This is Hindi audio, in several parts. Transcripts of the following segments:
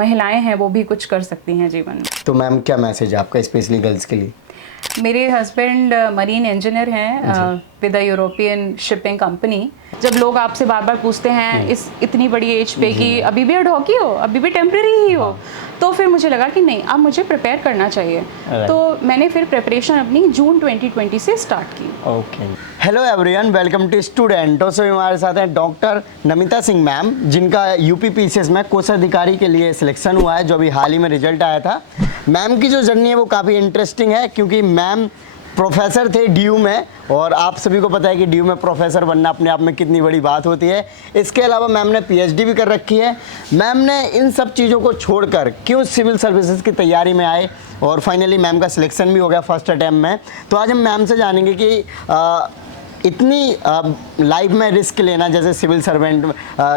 महिलाएं हैं वो भी कुछ कर सकती हैं जीवन में। तो मैम क्या मैसेज है आपका स्पेशली गर्ल्स के लिए? मेरे हस्बैंड मरीन इंजीनियर हैं with a European shipping company. जब लोग आपसे बार बार पूछते हैं इस इतनी बड़ी एज पे कि अभी भी अडॉकी हो, अभी भी टेम्प्रेरी ही हो, तो फिर मुझे लगा कि नहीं, अब मुझे प्रिपेयर करना चाहिए। तो मैंने फिर प्रिपरेशन अपनी जून 2020 से स्टार्ट की। Okay, hello everyone, welcome to student. तो हमारे साथ हैं डॉक्टर नमिता सिंह मैम, जिनका यूपी पीसीएस में कोषाधिकारी के लिए सिलेक्शन हुआ है, जो अभी हाल ही में रिजल्ट आया था। मैम की जो जर्नी है वो काफ़ी इंटरेस्टिंग है, क्योंकि मैम प्रोफेसर थे डीयू में, और आप सभी को पता है कि डीयू में प्रोफेसर बनना अपने आप में कितनी बड़ी बात होती है। इसके अलावा मैम ने पीएचडी भी कर रखी है। मैम ने इन सब चीज़ों को छोड़कर क्यों सिविल सर्विसेज की तैयारी में आए, और फाइनली मैम का सिलेक्शन भी हो गया फर्स्ट अटैम्प्ट में। तो आज हम मैम से जानेंगे कि इतनी लाइफ में रिस्क लेना, जैसे सिविल सर्वेंट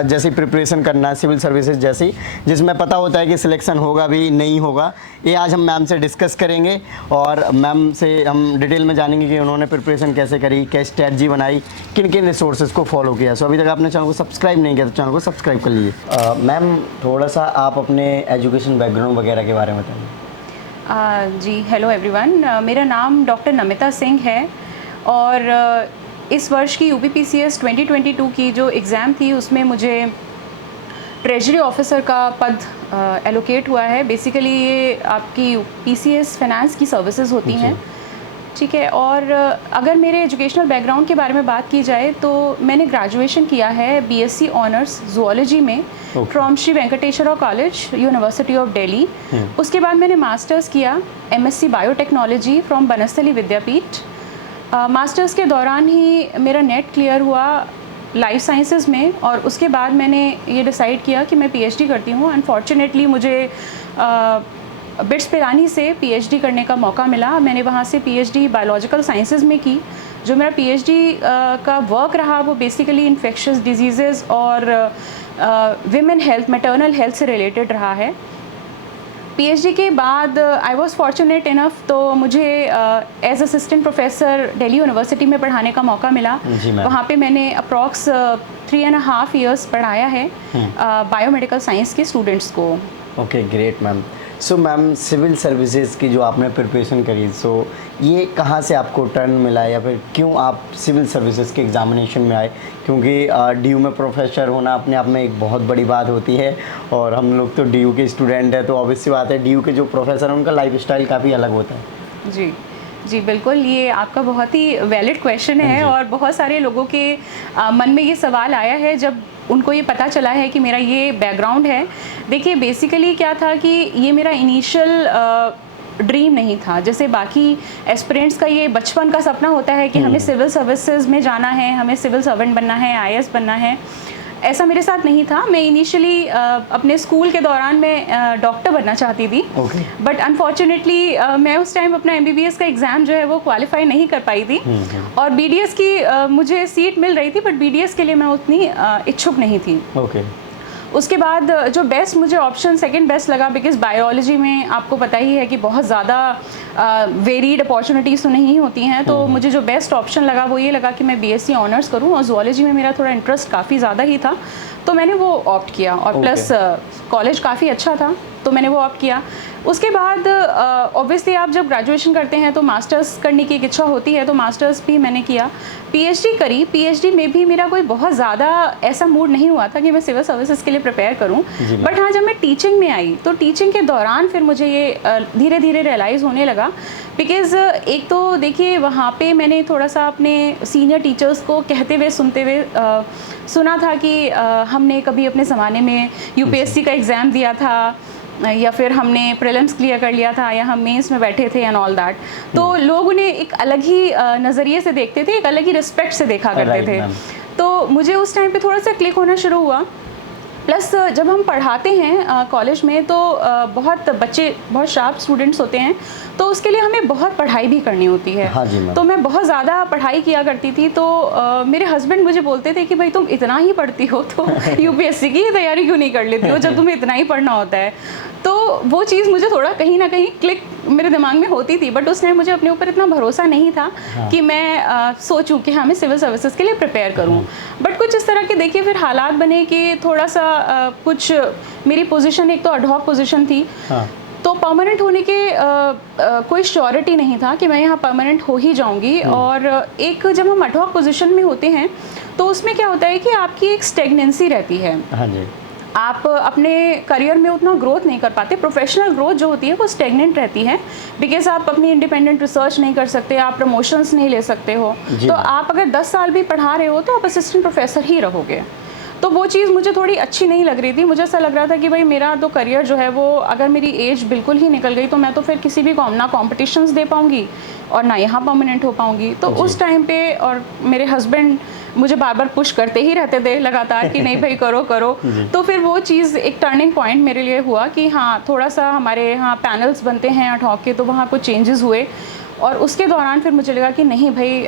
जैसी प्रिपरेशन करना, सिविल सर्विसेज जैसी, जिसमें पता होता है कि सिलेक्शन होगा भी नहीं होगा, ये आज हम मैम से डिस्कस करेंगे। और मैम से हम डिटेल में जानेंगे कि उन्होंने प्रिपरेशन कैसे करी, क्या स्ट्रैटेजी बनाई, किन किन रिसोर्सेज को फॉलो किया। सो अभी तक आपने चैनल को सब्सक्राइब नहीं किया तो चैनल को सब्सक्राइब कर लीजिए। मैम थोड़ा सा आप अपने एजुकेशन बैकग्राउंड वगैरह के बारे में बताइए। जी, हेलो एवरीवन, मेरा नाम डॉक्टर नमिता सिंह है, और इस वर्ष की यूपीपीसीएस 2022 की जो एग्ज़ाम थी उसमें मुझे ट्रेजरी ऑफिसर का पद एलोकेट हुआ है। बेसिकली ये आपकी पीसीएस फाइनेंस की सर्विसेज होती हैं, ठीक है। और अगर मेरे एजुकेशनल बैकग्राउंड के बारे में बात की जाए तो मैंने ग्रेजुएशन किया है बीएससी ऑनर्स जूलॉजी में from Shri Venkateswara college, university of Delhi. उसके बाद मैंने मास्टर्स किया MSc biotechnology from Banasthali Vidyapith. Masters के दौरान ही मेरा नेट क्लियर हुआ लाइफ साइंसेज में, और उसके बाद मैंने ये डिसाइड किया कि मैं पीएचडी करती हूँ। अनफॉर्चुनेटली मुझे बिट्स पिलानी से पीएचडी करने का मौका मिला। मैंने वहाँ से पीएचडी बायोलॉजिकल साइंसेज में की। जो मेरा पीएचडी का वर्क रहा वो बेसिकली इन्फेक्शियस डिजीज़ेज़ और विमेन हेल्थ, मैटरनल हेल्थ से रिलेटेड रहा है। पीएचडी के बाद आई वॉज फॉर्चुनेट इनफ, तो मुझे as assistant professor Delhi university में पढ़ाने का मौका मिला। वहाँ पे मैंने अप्रॉक्स 3.5 ईयर्स पढ़ाया है बायोमेडिकल साइंस के स्टूडेंट्स को। Okay, great ma'am. So ma'am civil services की जो आपने प्रिपरेशन करी, सो ये कहाँ से आपको टर्न मिला, या फिर क्यों आप सिविल सर्विसेज के एग्जामिनेशन में आए? क्योंकि डीयू में प्रोफेसर होना अपने आप में एक बहुत बड़ी बात होती है, और हम लोग तो डीयू के स्टूडेंट हैं, तो ऑब्वियस सी बात है डीयू के जो प्रोफेसर हैं उनका लाइफ स्टाइल काफ़ी अलग होता है। जी जी, बिल्कुल, ये आपका बहुत ही वैलिड क्वेश्चन है, और बहुत सारे लोगों के मन में ये सवाल आया है जब उनको ये पता चला है कि मेरा ये बैकग्राउंड है। देखिए, बेसिकली क्या था कि ये मेरा इनिशियल ड्रीम नहीं था। जैसे बाकी एस्पिरेंट्स का ये बचपन का सपना होता है कि हमें सिविल सर्विसेज में जाना है, हमें सिविल सर्वेंट बनना है, आईएएस बनना है। ऐसा मेरे साथ नहीं था। मैं इनिशियली अपने स्कूल के दौरान मैं डॉक्टर बनना चाहती थी, बट अनफॉर्चुनेटली मैं उस टाइम अपना एमबीबीएस का एग्ज़ाम जो है वो क्वालिफाई नहीं कर पाई थी, और बीडीएस की मुझे सीट मिल रही थी, बट बीडीएस के लिए मैं उतनी इच्छुक नहीं थी। उसके बाद जो बेस्ट मुझे ऑप्शन सेकंड बेस्ट लगा, बिकॉज बायोलॉजी में आपको पता ही है कि बहुत ज़्यादा वेरीड अपॉर्चुनिटीज़ तो नहीं होती हैं। तो मुझे जो बेस्ट ऑप्शन लगा वो ये लगा कि मैं बीएससी ऑनर्स करूं, और जूलॉजी में मेरा थोड़ा इंटरेस्ट काफ़ी ज़्यादा ही था, तो मैंने वो ऑप्ट किया। और प्लस कॉलेज काफ़ी अच्छा था, तो मैंने वो ऑप्ट किया। उसके बाद ऑब्वियसली आप जब ग्रेजुएशन करते हैं तो मास्टर्स करने की एक इच्छा होती है, तो मास्टर्स भी मैंने किया, पीएचडी करी। पीएचडी में भी मेरा कोई बहुत ज़्यादा ऐसा मूड नहीं हुआ था कि मैं सिविल सर्विसेज के लिए प्रिपेयर करूं, बट हाँ, जब मैं टीचिंग में आई तो टीचिंग के दौरान फिर मुझे ये धीरे धीरे रियलाइज़ होने लगा। बिकॉज़ एक तो देखिए, वहाँ पे मैंने थोड़ा सा अपने सीनियर टीचर्स को कहते हुए सुनते हुए सुना था कि हमने कभी अपने ज़माने में यूपीएससी का एग्ज़ाम दिया था, या फिर हमने प्रीलिम्स क्लियर कर लिया था, या हम मेंस में बैठे थे एंड ऑल दैट। तो लोग उन्हें एक अलग ही नज़रिए से देखते थे, एक अलग ही रिस्पेक्ट से देखा करते थे। तो मुझे उस टाइम पे थोड़ा सा क्लिक होना शुरू हुआ। प्लस जब हम पढ़ाते हैं कॉलेज में तो बहुत बच्चे बहुत शार्प स्टूडेंट्स होते हैं, तो उसके लिए हमें बहुत पढ़ाई भी करनी होती है। हाँ जी, तो मैं बहुत ज़्यादा पढ़ाई किया करती थी। तो मेरे हस्बैंड मुझे बोलते थे कि भाई तुम इतना ही पढ़ती हो तो यूपीएससी की तैयारी क्यों नहीं कर लेती हो जब तुम्हें इतना ही पढ़ना होता है। तो वो चीज़ मुझे थोड़ा कहीं ना कहीं क्लिक मेरे दिमाग में होती थी, बट उस टाइम मुझे अपने ऊपर इतना भरोसा नहीं था कि मैं सोचूं कि हाँ मैं सिविल सर्विसेज के लिए प्रिपेयर करूं। बट कुछ इस तरह के देखिए फिर हालात बने कि थोड़ा सा कुछ मेरी पोजीशन एक तो एडहॉक पोजीशन थी, तो परमानेंट होने के कोई श्योरिटी नहीं था कि मैं यहाँ परमानेंट हो ही जाऊँगी। और एक जब हम एडहॉक पोजीशन में होते हैं तो उसमें क्या होता है कि आपकी एक स्टेगनेंसी रहती है। हाँ जी। आप अपने करियर में उतना ग्रोथ नहीं कर पाते, प्रोफेशनल ग्रोथ जो होती है वो स्टेगनेंट रहती है, बिकॉज आप अपनी इंडिपेंडेंट रिसर्च नहीं कर सकते, आप प्रमोशंस नहीं ले सकते हो। तो आप अगर 10 साल भी पढ़ा रहे हो तो आप असिस्टेंट प्रोफेसर ही रहोगे। तो वो चीज़ मुझे थोड़ी अच्छी नहीं लग रही थी। मुझे ऐसा लग रहा था कि भाई मेरा तो करियर जो है वो अगर मेरी एज बिल्कुल ही निकल गई तो मैं तो फिर किसी भी ना कॉम्पिटिशन्स दे पाऊँगी और ना यहाँ परमानेंट हो पाऊँगी। तो उस टाइम पे और मेरे हस्बैंड मुझे बार बार पुश करते ही रहते थे लगातार कि नहीं भाई करो करो। तो फिर वो चीज़ एक टर्निंग पॉइंट मेरे लिए हुआ कि हाँ थोड़ा सा हमारे यहाँ पैनल्स बनते हैं एडहॉक के, तो वहाँ कुछ चेंजेस हुए और उसके दौरान फिर मुझे लगा कि नहीं भाई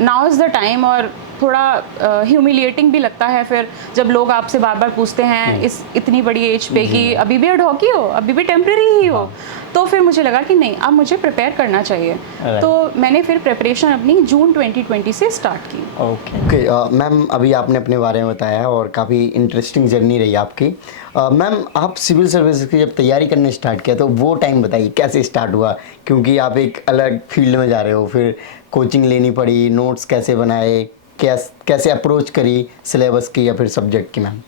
नाउ इज़ द टाइम। और थोड़ा ह्यूमिलिएटिंग भी लगता है फिर जब लोग आपसे बार बार पूछते हैं इस इतनी बड़ी एज पे कि अभी भी एडहॉक ही हो, अभी भी टेम्प्रेरी ही हो। तो फिर मुझे लगा कि नहीं अब मुझे प्रिपेयर करना चाहिए। तो मैंने फिर प्रिपरेशन अपनी जून 2020 से स्टार्ट की। ओके मैम, अभी आपने अपने बारे में बताया और काफ़ी इंटरेस्टिंग जर्नी रही आपकी। मैम आप सिविल सर्विस की जब तैयारी करने स्टार्ट किया तो वो टाइम बताइए कैसे स्टार्ट हुआ, क्योंकि आप एक अलग फील्ड में जा रहे हो, फिर कोचिंग लेनी पड़ी, नोट्स कैसे बनाए, कैसे अप्रोच करी सिलेबस की या फिर सब्जेक्ट की मैम?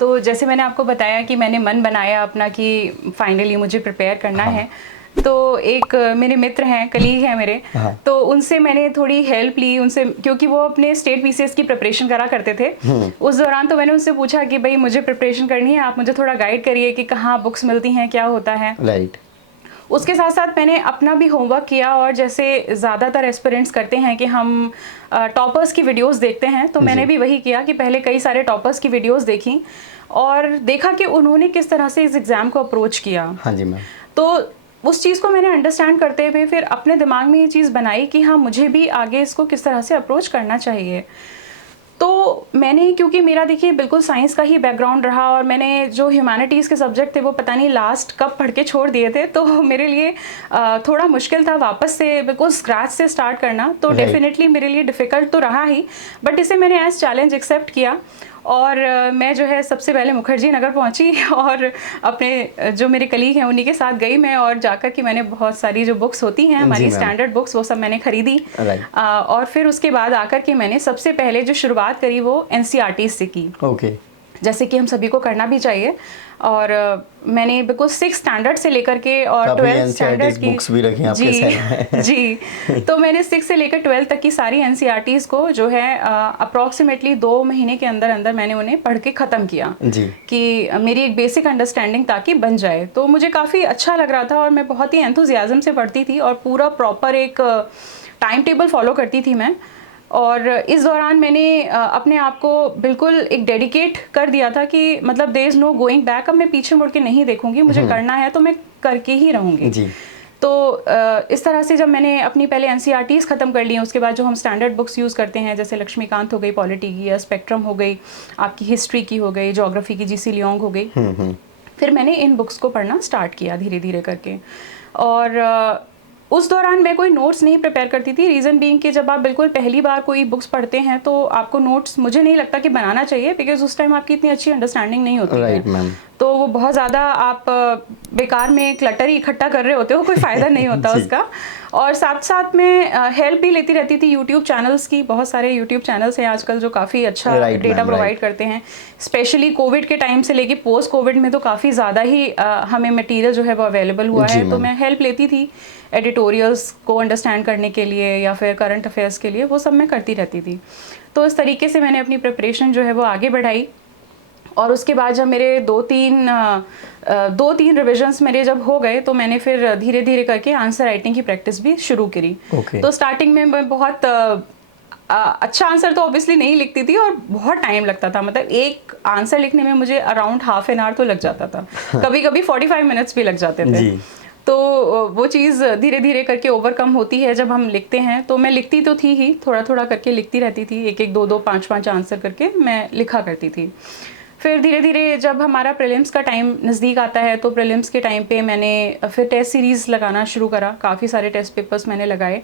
तो जैसे मैंने आपको बताया कि मैंने मन बनाया अपना कि फाइनली मुझे प्रिपेयर करना है। तो एक मेरे मित्र हैं, कलीग हैं मेरे, तो उनसे मैंने थोड़ी हेल्प ली उनसे, क्योंकि वो अपने स्टेट पीसीएस की प्रिपरेशन करा करते थे उस दौरान। तो मैंने उनसे पूछा कि भाई मुझे प्रिपरेशन करनी है, आप मुझे थोड़ा गाइड करिए कि कहाँ बुक्स मिलती हैं, क्या होता है। राइट। उसके साथ साथ मैंने अपना भी होमवर्क किया और जैसे ज़्यादातर एस्पिरेंट्स करते हैं कि हम टॉपर्स की वीडियोस देखते हैं, तो मैंने भी वही किया कि पहले कई सारे टॉपर्स की वीडियोस देखी और देखा कि उन्होंने किस तरह से इस एग्ज़ाम को अप्रोच किया। हाँ जी मैम। तो उस चीज़ को मैंने अंडरस्टैंड करते हुए फिर अपने दिमाग में ये चीज़ बनाई कि हाँ मुझे भी आगे इसको किस तरह से अप्रोच करना चाहिए। तो मैंने, क्योंकि मेरा देखिए बिल्कुल साइंस का ही बैकग्राउंड रहा और मैंने जो ह्यूमैनिटीज़ के सब्जेक्ट थे वो पता नहीं लास्ट कब पढ़ के छोड़ दिए थे, तो मेरे लिए थोड़ा मुश्किल था वापस से बिल्कुल स्क्रैच से स्टार्ट करना। तो डेफिनेटली मेरे लिए डिफ़िकल्ट तो रहा ही, बट इसे मैंने एज चैलेंज एक्सेप्ट किया और मैं जो है सबसे पहले मुखर्जी नगर पहुंची और अपने जो मेरे कलीग हैं उन्हीं के साथ गई मैं, और जाकर कि मैंने बहुत सारी जो बुक्स होती हैं हमारी स्टैंडर्ड बुक्स वो सब मैंने खरीदी। और फिर उसके बाद आकर के मैंने सबसे पहले जो शुरुआत करी वो एनसीईआरटी से की। जैसे कि हम सभी को करना भी चाहिए। और मैंने बिल्कुल 6 स्टैंडर्ड से लेकर के और 12 स्टैंडर्ड की बुक्स भी रखी हैं आपके साथ में। जी तो मैंने 6 से लेकर 12 तक की सारी एनसीईआरटीज़ को जो है अप्रॉक्सीमेटली 2 महीने के अंदर अंदर मैंने उन्हें पढ़ के ख़त्म किया जी। कि मेरी एक बेसिक अंडरस्टैंडिंग ताकि बन जाए। तो मुझे काफ़ी अच्छा लग रहा था और मैं बहुत ही एंथुजियाज्म से पढ़ती थी और पूरा प्रॉपर एक टाइम टेबल फॉलो करती थी मैं। और इस दौरान मैंने अपने आप को बिल्कुल एक डेडिकेट कर दिया था कि मतलब there is no going back, अब मैं पीछे मुड़ के नहीं देखूंगी, मुझे करना है तो मैं करके ही रहूंगी जी। तो इस तरह से जब मैंने अपनी पहले एनसीईआरटीज़ ख़त्म कर ली, उसके बाद जो हम स्टैंडर्ड बुक्स यूज़ करते हैं जैसे लक्ष्मीकांत हो गई पॉलिटी की, या स्पेक्ट्रम हो गई, आपकी हिस्ट्री की हो गई, ज्योग्राफी की जीसी लियोंग हो गई, फिर मैंने इन बुक्स को पढ़ना स्टार्ट किया धीरे धीरे करके। और उस दौरान मैं कोई नोट्स नहीं प्रिपेयर करती थी, रीज़न बीइंग कि जब आप बिल्कुल पहली बार कोई बुक्स पढ़ते हैं तो आपको नोट्स मुझे नहीं लगता कि बनाना चाहिए, बिकॉज उस टाइम आपकी इतनी अच्छी अंडरस्टैंडिंग नहीं होती है। तो वो बहुत ज़्यादा आप बेकार में क्लटर ही इकट्ठा कर रहे होते हो, कोई फ़ायदा नहीं होता उसका। और साथ साथ में हेल्प भी लेती रहती थी यूट्यूब चैनल्स की। बहुत सारे यूट्यूब चैनल्स हैं आजकल जो काफ़ी अच्छा डेटा प्रोवाइड करते हैं, स्पेशली कोविड के टाइम से लेके पोस्ट कोविड में तो काफ़ी ज़्यादा ही हमें मटेरियल जो है वो अवेलेबल हुआ है। तो मैं हेल्प लेती थी एडिटोरियल्स को अंडरस्टैंड करने के लिए या फिर करंट अफेयर्स के लिए, वो सब मैं करती रहती थी। तो इस तरीके से मैंने अपनी प्रिपरेशन जो है वो आगे बढ़ाई। और उसके बाद जब मेरे 2-3 रिविजन्स मेरे जब हो गए तो मैंने फिर धीरे धीरे करके आंसर राइटिंग की प्रैक्टिस भी शुरू करी। तो स्टार्टिंग में मैं बहुत अच्छा आंसर तो ऑब्वियसली नहीं लिखती थी और बहुत टाइम लगता था, मतलब एक आंसर लिखने में मुझे अराउंड हाफ एन आवर तो लग जाता था, कभी कभी 45 मिनट्स भी लग जाते थे। तो वो चीज़ धीरे धीरे करके ओवरकम होती है जब हम लिखते हैं। तो मैं लिखती तो थी ही, थोड़ा थोड़ा करके लिखती रहती थी, 1-1, 2-2, 5-5 आंसर करके मैं लिखा करती थी। फिर धीरे धीरे जब हमारा प्रीलिम्स का टाइम नज़दीक आता है तो प्रीलिम्स के टाइम पे मैंने फिर टेस्ट सीरीज़ लगाना शुरू करा, काफ़ी सारे टेस्ट पेपर्स मैंने लगाए।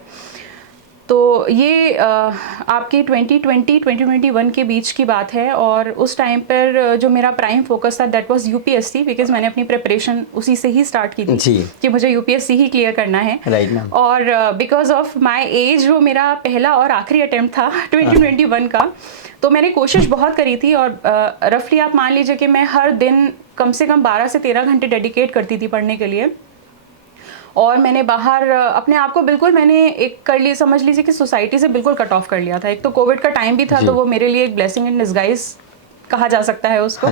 तो ये आपकी 2020-2021 के बीच की बात है और उस टाइम पर जो मेरा प्राइम फोकस था दैट वाज यूपीएससी, बिकॉज मैंने अपनी प्रिपरेशन उसी से ही स्टार्ट की थी कि मुझे यूपीएससी ही क्लियर करना है। और बिकॉज ऑफ माय एज वो मेरा पहला और आखिरी अटेम्प्ट था 2021 का, तो मैंने कोशिश बहुत करी थी और रफली आप मान लीजिए कि मैं हर दिन कम से कम 12 से 13 घंटे डेडिकेट करती थी पढ़ने के लिए। और मैंने बाहर अपने आप को बिल्कुल मैंने एक कर ली, समझ लीजिए कि सोसाइटी से बिल्कुल कट ऑफ कर लिया था। एक तो कोविड का टाइम भी था, तो वो मेरे लिए एक ब्लेसिंग इन डिस्गाइज कहा जा सकता है उसको।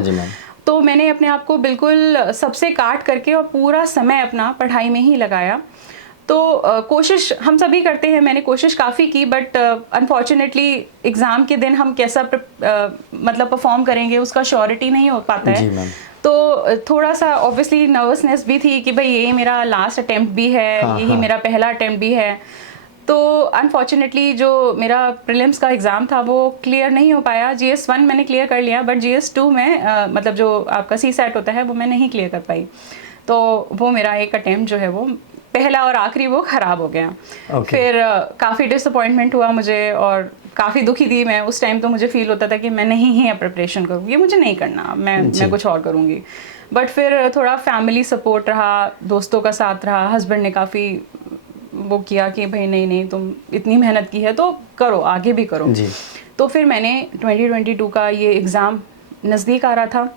तो मैंने अपने आप को बिल्कुल सबसे काट करके और पूरा समय अपना पढ़ाई में ही लगाया। तो कोशिश हम सभी करते हैं, मैंने कोशिश काफ़ी की, बट अनफॉर्चुनेटली एग्ज़ाम के दिन हम कैसा मतलब परफॉर्म करेंगे उसका श्योरिटी नहीं हो पाता है। तो थोड़ा सा ऑब्वियसली नर्वसनेस भी थी कि भाई यही मेरा लास्ट अटेम्प्ट भी है, यही मेरा पहला अटेम्प्ट भी है। तो अनफॉर्चुनेटली जो मेरा प्रीलिम्स का एग्ज़ाम था वो क्लियर नहीं हो पाया। GS1 मैंने क्लियर कर लिया, बट GS2 में मतलब जो आपका CSAT होता है वो मैं नहीं क्लियर कर पाई। तो वो मेरा एक अटेम्प्ट जो है वो पहला और आखिरी वो ख़राब हो गया। फिर काफ़ी डिसअपॉइंटमेंट हुआ मुझे और काफ़ी दुखी थी मैं उस टाइम। तो मुझे फील होता था कि मैं नहीं ही प्रिपरेशन करूँगी, मुझे नहीं करना, मैं कुछ और करूँगी। बट फिर थोड़ा फैमिली सपोर्ट रहा, दोस्तों का साथ रहा, हस्बैंड ने काफ़ी वो किया कि भाई नहीं तुम इतनी मेहनत की है तो करो, आगे भी करो जी। तो फिर मैंने 2022 का ये एग्ज़ाम नज़दीक आ रहा था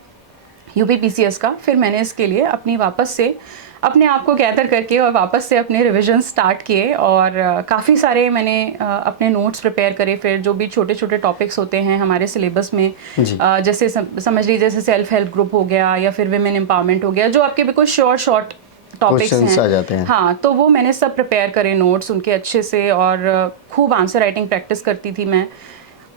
UPPCS का, फिर मैंने इसके लिए अपनी वापस से अपने आप को गैदर करके और वापस से अपने रिवीजन स्टार्ट किए और काफ़ी सारे मैंने अपने नोट्स प्रिपेयर करे। फिर जो भी छोटे छोटे टॉपिक्स होते हैं हमारे सिलेबस में, जैसे समझ लीजिए जैसे सेल्फ हेल्प ग्रुप हो गया या फिर विमेन एम्पावरमेंट हो गया, जो आपके बिल्कुल शॉर्ट टॉपिक्स हैं। हाँ, तो वो मैंने सब प्रिपेयर करे नोट्स उनके अच्छे से और खूब आंसर राइटिंग प्रैक्टिस करती थी मैं।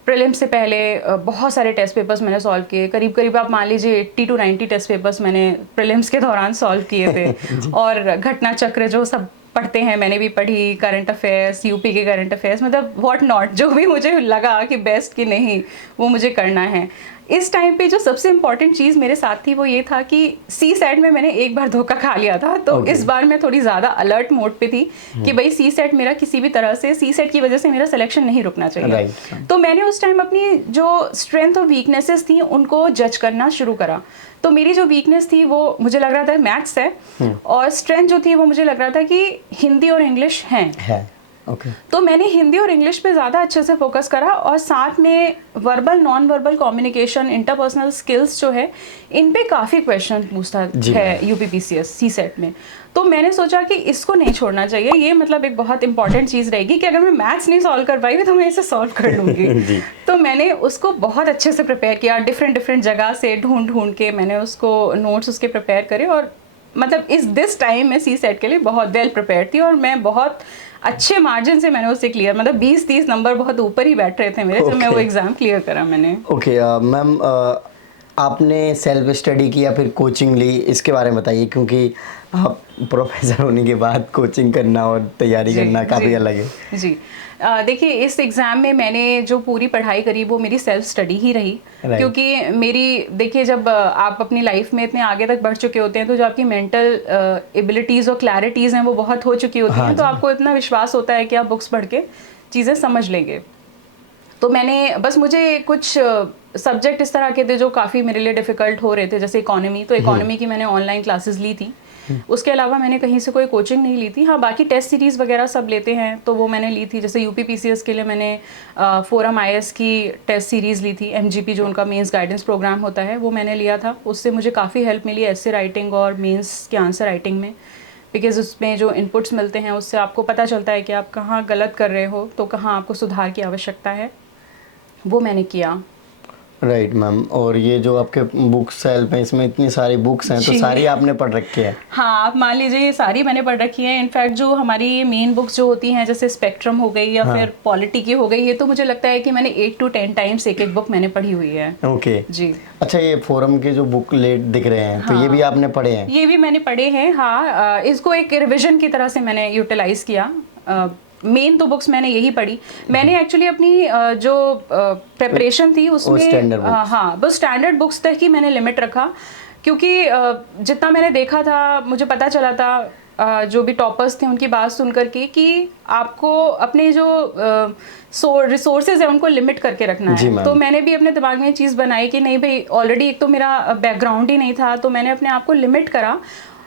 प्रीलिम्स से पहले बहुत सारे टेस्ट पेपर्स मैंने सॉल्व किए, करीब आप मान लीजिए 80 to 90 टेस्ट पेपर्स मैंने प्रीलिम्स के दौरान सॉल्व किए थे। और घटना चक्र जो सब पढ़ते हैं मैंने भी पढ़ी, करंट अफेयर्स, यूपी के करंट अफेयर्स, मतलब व्हाट नॉट, जो भी मुझे लगा कि बेस्ट कि नहीं वो मुझे करना है। इस टाइम पे जो सबसे इम्पॉर्टेंट चीज़ मेरे साथ थी वो ये था कि CSAT में मैंने एक बार धोखा खा लिया था। तो इस बार मैं थोड़ी ज़्यादा अलर्ट मोड पे थी कि भाई CSAT मेरा किसी भी तरह से, CSAT की वजह से मेरा सिलेक्शन नहीं रुकना चाहिए। तो मैंने उस टाइम अपनी जो स्ट्रेंथ और वीकनेसेस थी उनको जज करना शुरू करा। तो मेरी जो वीकनेस थी वो मुझे लग रहा था मैथ्स है और स्ट्रेंथ जो थी वो मुझे लग रहा था कि हिंदी और इंग्लिश है। तो मैंने हिंदी और इंग्लिश पे ज़्यादा अच्छे से फोकस करा और साथ में verbal non verbal communication, interpersonal skills जो है इन पे काफ़ी क्वेश्चन पूछता है UPPCS CSAT में। तो मैंने सोचा कि इसको नहीं छोड़ना चाहिए, ये मतलब एक बहुत इंपॉर्टेंट चीज़ रहेगी कि अगर मैं मैथ्स नहीं सॉल्व कर पाई तो मैं इसे सॉल्व कर लूँगी। तो मैंने उसको बहुत अच्छे से प्रिपेयर किया, डिफरेंट जगह से ढूंढ के मैंने उसको नोट्स उसके प्रिपेयर करे और मतलब दिस टाइम मैं CSAT के लिए बहुत वेल प्रिपेयर थी और मैं बहुत अच्छे मार्जिन से मैंने उसे क्लियर, मतलब 20-30 नंबर बहुत ऊपर ही बैठ रहे थे मेरे जब मैं वो एग्ज़ाम क्लियर करा मैंने। मैम आपने सेल्फ स्टडी की या फिर कोचिंग ली, इसके बारे में बताइए, क्योंकि आप प्रोफेसर होने के बाद कोचिंग करना और तैयारी करना काफ़ी अलग है। जी देखिए, इस एग्ज़ाम में मैंने जो पूरी पढ़ाई करी वो मेरी सेल्फ स्टडी ही रही। क्योंकि मेरी देखिए जब आप अपनी लाइफ में इतने आगे तक बढ़ चुके होते हैं तो जो आपकी मेंटल एबिलिटीज़ और क्लैरिटीज़ हैं वो बहुत हो चुकी होती हैं। तो आपको इतना विश्वास होता है कि आप बुक्स पढ़ के चीज़ें समझ लेंगे। तो मैंने बस, मुझे कुछ सब्जेक्ट इस तरह के थे जो काफ़ी मेरे लिए डिफ़िकल्ट हो रहे थे, जैसे इकोनॉमी। तो इकोनॉमी की मैंने ऑनलाइन क्लासेस ली थी, उसके अलावा मैंने कहीं से कोई कोचिंग नहीं ली थी। हाँ, बाकी टेस्ट सीरीज़ वगैरह सब लेते हैं तो वो मैंने ली थी। जैसे UPPCS के लिए मैंने फोरम IS की टेस्ट सीरीज़ ली थी, MGP जो उनका मेंस गाइडेंस प्रोग्राम होता है वो मैंने लिया था। उससे मुझे काफ़ी हेल्प मिली एस्से राइटिंग और मेंस के आंसर राइटिंग में, बिकॉज़ उसमें जो इनपुट्स मिलते हैं उससे आपको पता चलता है कि आप कहाँ गलत कर रहे हो, तो कहाँ आपको सुधार की आवश्यकता है, वो मैंने किया। Right ma'am. और ये जो आपके बुक सेल्फ है, इसमें इतनी सारी बुक्स हैं तो सारी आपने पढ़ रखी है? हाँ, आप मान लीजिए ये सारी मैंने पढ़ रखी है। इनफैक्ट जो हमारी मेन बुक्स जो होती हैं जैसे स्पेक्ट्रम हो गई या फिर पॉलिटी की हो गई, ये तो मुझे लगता है कि मैंने 8 to 10 टाइम्स एक बुक मैंने पढ़ी हुई है। ओके जी। अच्छा, ये फोरम के जो बुकलेट दिख रहे हैं तो ये भी आपने पढ़े हैं? ये भी मैंने पढ़े हैं, हाँ। इसको एक रिविजन की तरह से मैंने यूटिलाइज किया मेन तो बुक्स मैंने यही पढ़ी। मैंने एक्चुअली अपनी जो प्रेपरेशन थी उसमें हाँ बस स्टैंडर्ड बुक्स तक ही मैंने लिमिट रखा, क्योंकि जितना मैंने देखा था मुझे पता चला था जो भी टॉपर्स थे उनकी बात सुन कर के कि आपको अपने जो रिसोर्सेज है उनको लिमिट करके रखना है। तो मैंने भी अपने दिमाग में ये चीज़ बनाई कि नहीं भाई, ऑलरेडी एक तो मेरा बैकग्राउंड ही नहीं था, तो मैंने अपने आप को लिमिट करा।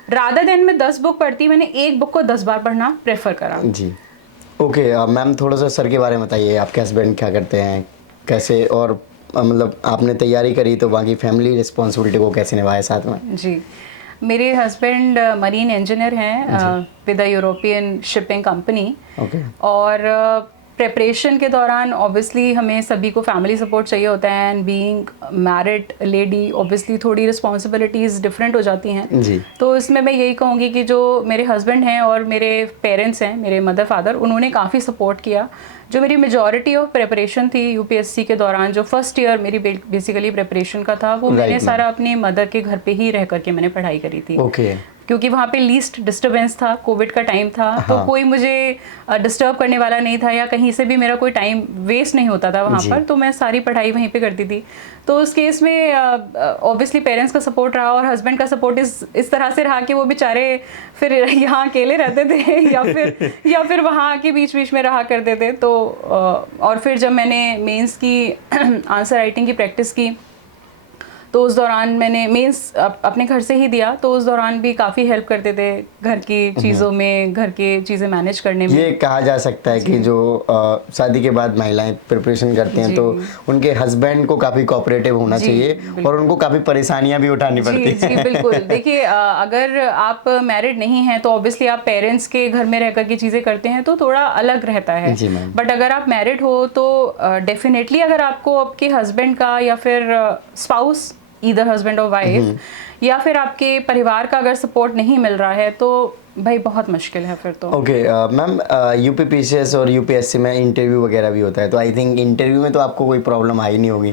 रादर देन मैं 10 बुक पढ़ती, मैंने एक बुक को 10 बार पढ़ना प्रेफर करा। जी ओके मैम, थोड़ा सा सर के बारे में बताइए, आपके हस्बैंड क्या करते हैं, कैसे, और मतलब आपने तैयारी करी तो बाकी फैमिली रिस्पॉन्सिबिलिटी को कैसे निभाया साथ में? जी, मेरे हस्बैंड मरीन इंजीनियर हैं with a European shipping company. और प्रेपरेशन के दौरान ऑब्वियसली हमें सभी को फैमिली सपोर्ट चाहिए होता है, and being married lady obviously थोड़ी रिस्पॉन्सिबिलिटीज़ डिफरेंट हो जाती हैं जी। तो इसमें मैं यही कहूँगी कि जो मेरे हस्बैंड हैं और मेरे पेरेंट्स हैं, मेरे मदर फादर, उन्होंने काफ़ी सपोर्ट किया। जो मेरी मेजॉरिटी ऑफ प्रेपरेशन थी यूपीएससी के दौरान, जो फर्स्ट ईयर मेरी बेसिकली प्रेपरेशन का था, वो मैंने सारा अपनी मदर के घर पे ही रह करके मैंने पढ़ाई करी थी। क्योंकि वहाँ पे लीस्ट डिस्टर्बेंस था, कोविड का टाइम था, तो कोई मुझे डिस्टर्ब करने वाला नहीं था या कहीं से भी मेरा कोई टाइम वेस्ट नहीं होता था वहाँ पर, तो मैं सारी पढ़ाई वहीं पे करती थी। तो उस केस में ऑब्वियसली पेरेंट्स का सपोर्ट रहा और हस्बैंड का सपोर्ट इस तरह से रहा कि वो बेचारे फिर यहाँ अकेले रहते थे या फिर वहाँ के बीच बीच में रहा करते थे। तो और फिर जब मैंने मेंस की आंसर राइटिंग की प्रैक्टिस की तो उस दौरान मैंने मेंस अपने घर से ही दिया, तो उस दौरान भी काफ़ी हेल्प करते थे घर की चीज़ों में, घर के चीज़ें मैनेज करने में। ये कहा जा सकता है कि जो शादी के बाद महिलाएं प्रिपरेशन करती हैं तो उनके हस्बैंड को काफ़ी कोऑपरेटिव होना चाहिए और उनको काफ़ी परेशानियां भी उठानी पड़ती हैं। जी बिल्कुल। देखिए अगर आप मैरिड नहीं हैं तो ऑब्वियसली आप पेरेंट्स के घर में रह कर के चीज़ें करते हैं तो थोड़ा अलग रहता है, बट अगर आप मैरिड हो तो डेफिनेटली अगर आपको आपके हस्बैंड का या फिर स्पाउस, ईदर हस्बैंड और वाइफ, या फिर आपके परिवार का अगर सपोर्ट नहीं मिल रहा है तो भाई बहुत मुश्किल है फिर तो। ओके मैम, यूपीपीसीएस और यूपीएससी में इंटरव्यू वगैरह भी होता है, तो आई थिंक इंटरव्यू में तो आपको कोई प्रॉब्लम आई नहीं होगी।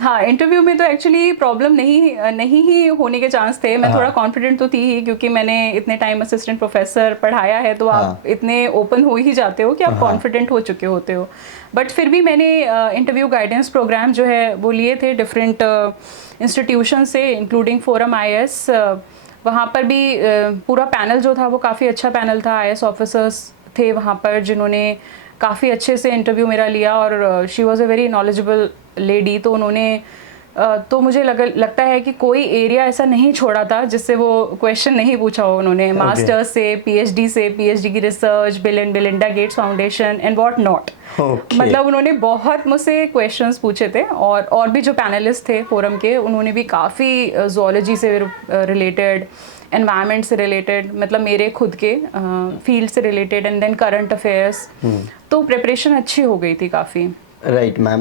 हाँ, इंटरव्यू में तो एक्चुअली प्रॉब्लम नहीं ही होने के चांस थे। मैं थोड़ा कॉन्फिडेंट तो थी ही, क्योंकि मैंने इतने टाइम असिस्टेंट प्रोफेसर पढ़ाया है, तो आप इतने ओपन हो ही जाते हो कि आप कॉन्फिडेंट हो चुके होते हो। बट फिर भी मैंने इंटरव्यू गाइडेंस प्रोग्राम जो है वो लिए थे डिफरेंट इंस्टीट्यूशन से, इंक्लूडिंग फोरम IAS। वहाँ पर भी पूरा पैनल जो था वो काफ़ी अच्छा पैनल था, IAS ऑफिसर्स थे वहाँ पर जिन्होंने काफ़ी अच्छे से इंटरव्यू मेरा लिया, और she was a very knowledgeable lady. तो उन्होंने तो मुझे लगता है कि कोई एरिया ऐसा नहीं छोड़ा था जिससे वो क्वेश्चन नहीं पूछा हो उन्होंने। मास्टर्स से पीएचडी की research, bill and Melinda Gates foundation and what not. मतलब उन्होंने बहुत मुझसे क्वेश्चंस पूछे थे, और भी जो पैनलिस्ट थे फोरम के उन्होंने भी काफ़ी ज़ूलॉजी से रिलेटेड, एनवायरनमेंट से रिलेटेड, मतलब मेरे खुद के फील्ड से related, and then current affairs. तो प्रिपरेशन अच्छी हो गई थी काफ़ी। Right ma'am.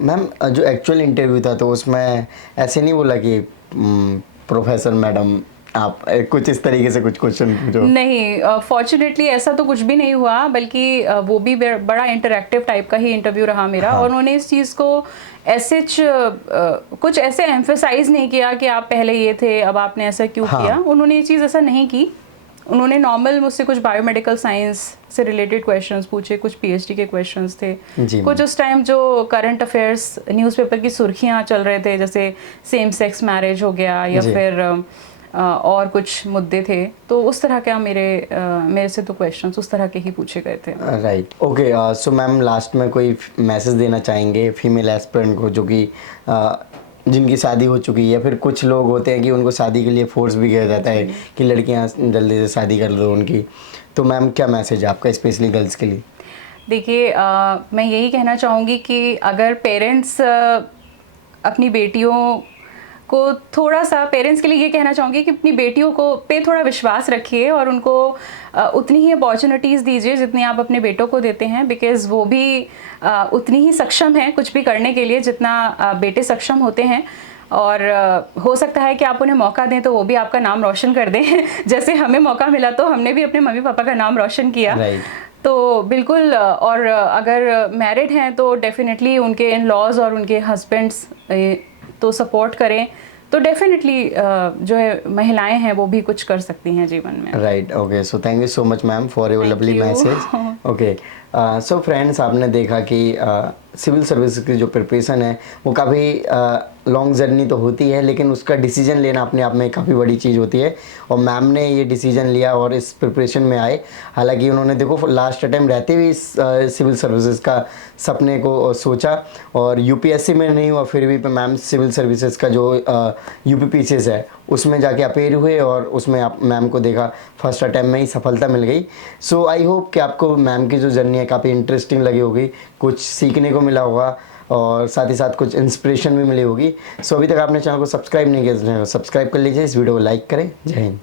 मैम जो एक्चुअल इंटरव्यू था तो उसमें ऐसे नहीं बोला कि प्रोफेसर मैडम आप कुछ इस तरीके से कुछ क्वेश्चन पूछो? नहीं, फॉर्चुनेटली ऐसा तो कुछ भी नहीं हुआ, बल्कि वो भी बड़ा इंटरैक्टिव टाइप का ही इंटरव्यू रहा मेरा। और उन्होंने इस चीज़ को ऐसे कुछ ऐसे एम्फेसाइज नहीं किया कि आप पहले ये थे अब आपने ऐसा क्यों किया। उन्होंने ये चीज़ ऐसा नहीं की। उन्होंने नॉर्मल मुझसे कुछ बायोमेडिकल साइंस से रिलेटेड क्वेश्चंस पूछे, कुछ पीएचडी के क्वेश्चंस थे, कुछ उस टाइम जो करंट अफेयर्स न्यूज़पेपर की सुर्खियां चल रहे थे, जैसे सेम सेक्स मैरिज हो गया या फिर और कुछ मुद्दे थे, तो उस तरह का मेरे से तो क्वेश्चंस उस तरह के ही पूछे गए थे। Right, okay. So ma'am last में कोई मैसेज देना चाहेंगे फीमेल एस्पिरेंट को जो कि जिनकी शादी हो चुकी है, या फिर कुछ लोग होते हैं कि उनको शादी के लिए फोर्स भी किया जाता है कि लड़कियां जल्दी से शादी कर दो उनकी, तो मैम क्या मैसेज है आपका स्पेशली गर्ल्स के लिए? देखिए मैं यही कहना चाहूँगी कि अगर पेरेंट्स अपनी बेटियों को थोड़ा सा, पेरेंट्स के लिए ये कहना चाहूँगी कि अपनी बेटियों को पे थोड़ा विश्वास रखिए और उनको उतनी ही अपॉर्चुनिटीज़ दीजिए जितनी आप अपने बेटों को देते हैं, बिकॉज़ वो भी उतनी ही सक्षम हैं कुछ भी करने के लिए जितना बेटे सक्षम होते हैं। और हो सकता है कि आप उन्हें मौका दें तो वो भी आपका नाम रोशन कर दें जैसे हमें मौका मिला तो हमने भी अपने मम्मी पापा का नाम रोशन किया। तो बिल्कुल, और अगर मैरिड हैं तो डेफिनेटली उनके इन लॉज और उनके हस्बैंड्स तो सपोर्ट करें। तो तो डेफिनेटली जो है महिलाएं हैं वो भी कुछ कर सकती हैं जीवन में। Right, okay, so thank you so much ma'am for your Thank lovely you. Message. Okay, so friends, आपने देखा कि सिविल सर्विस की जो प्रिपरेशन है वो काफ़ी लॉन्ग जर्नी तो होती है, लेकिन उसका डिसीजन लेना अपने आप में काफ़ी बड़ी चीज़ होती है। और मैम ने ये डिसीजन लिया और इस प्रिपरेशन में आए। हालांकि उन्होंने देखो लास्ट टाइम रहते हुए इस सिविल सर्विसेज का सपने को सोचा, और यूपीएससी में नहीं हुआ फिर भी मैम सिविल सर्विसेज का जो यूपीपीसीएस है उसमें जाके अपेयर हुए, और उसमें आप मैम को देखा फर्स्ट अटैम्प्ट में ही सफलता मिल गई। सो आई होप कि आपको मैम की जो जर्नी है काफ़ी इंटरेस्टिंग लगी होगी, कुछ सीखने को मिला होगा और साथ ही साथ कुछ इंस्पिरेशन भी मिली होगी। सो अभी तक आपने चैनल को सब्सक्राइब नहीं किया तो चैनल को सब्सक्राइब कर लीजिए, इस वीडियो को लाइक करें। जय हिंद।